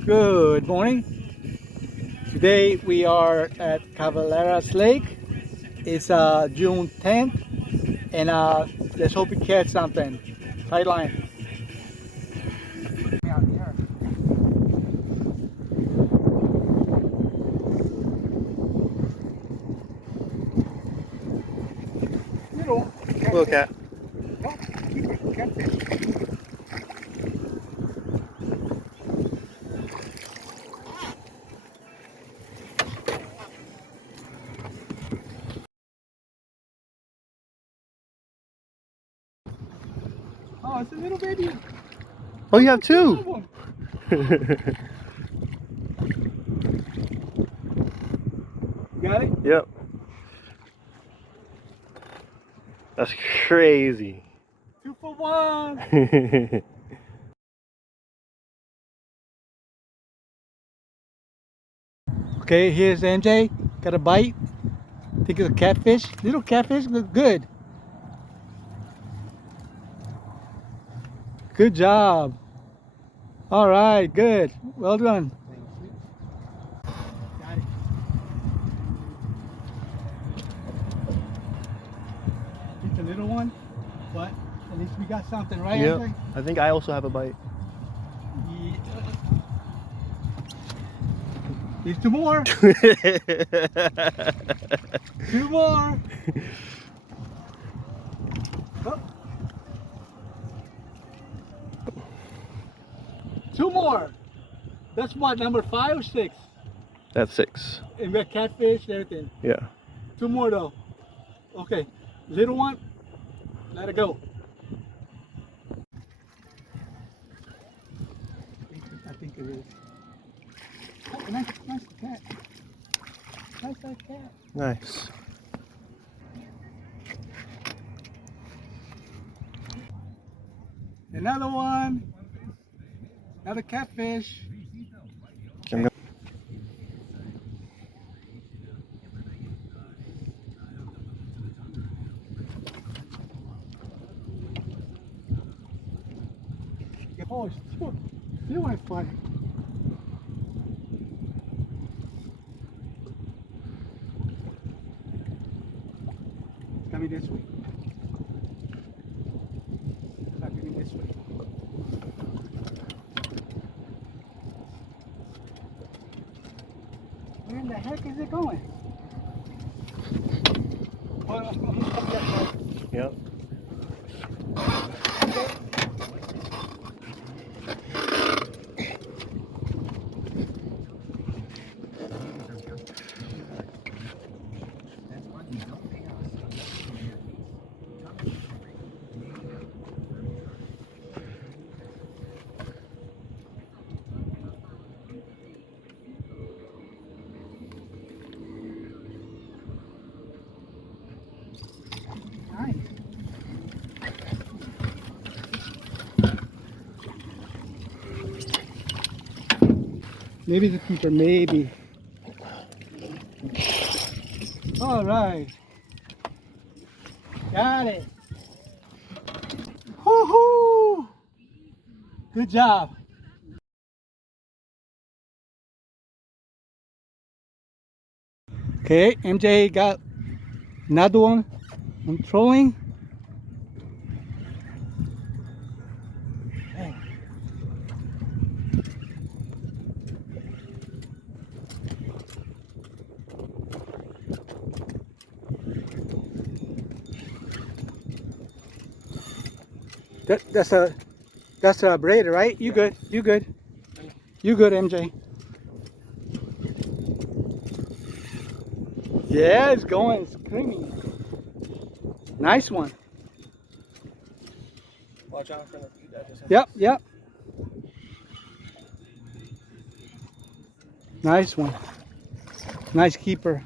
Good morning. Today we are at Calaveras Lake. It's June 10th, and let's hope we catch something. Tight line. Out here. Little catfish. Little cat. No, catfish. Oh, it's a little baby. Oh, you have Two of two. them. Got it? Yep. That's crazy. 2 for 1. Okay, here's MJ. Got a bite. Think it's a catfish. Little catfish, look good. Good job. All right, good. Well done. Got it. It's a little one, but at least we got something, right, Yep. MJ? I think I also have a bite. Yeah. There's 2 more. 2 more. Oh. 2 more. That's what, number 5 or 6? That's 6. And we got catfish and everything. Yeah. 2 more though. Okay, little one, let it go. I think it is. Oh, nice cat. Nice cat. Nice. Another one. Another catfish. I'm gonna... Oh, still went fun. It's coming this way. It's not coming this way. Where in the heck is it going? Well, I'm gonna come that way. Yep. Nice. Maybe the keeper, maybe. All right. Got it. Woohoo! Good job. Okay, MJ got another one. I'm trolling. That's a braid, right? You good? You good? You good, MJ? Yeah, it's going, it's screaming. Nice one. Watch out for the feet. Yep. Nice one. Nice keeper.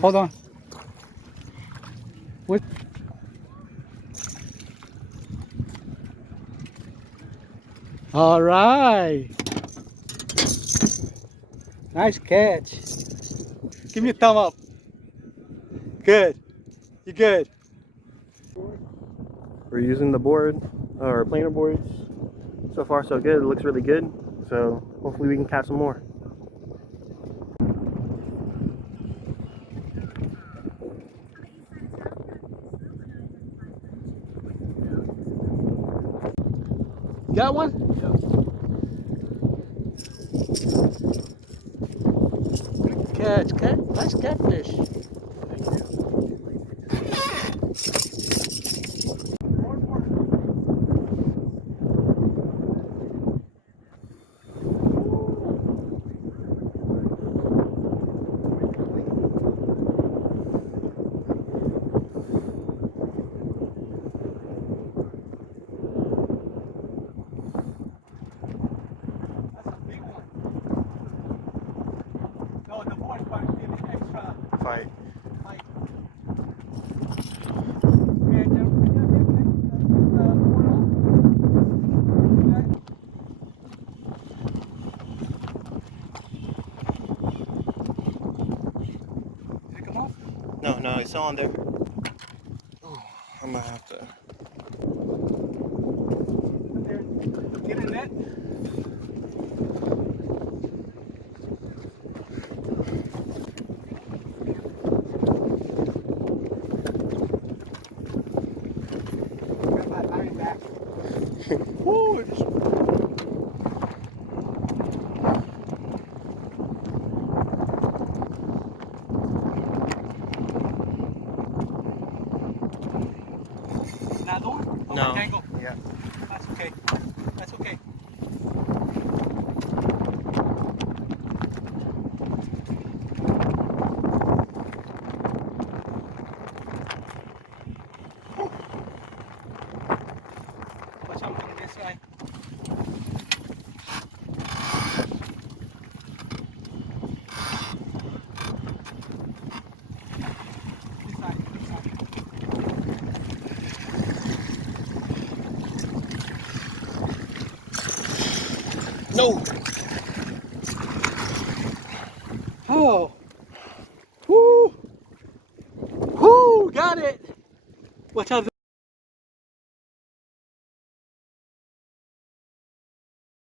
Hold on. What? All right. Nice catch. Give me a thumb up. Good. You good. We're using the board, or planer boards. So far, so good. It looks really good. So Hopefully we can catch some more. Got one? Good catch, nice catfish. Fight. No, he's still on there. Ooh, I'm gonna have to. Get in net. Got my iron back. Woo, it's not going? No. Tangle. Yeah. That's okay. That's okay. Watch out for this guy. This side, this side. No. Oh. Woo. Woo, got it. Watch out.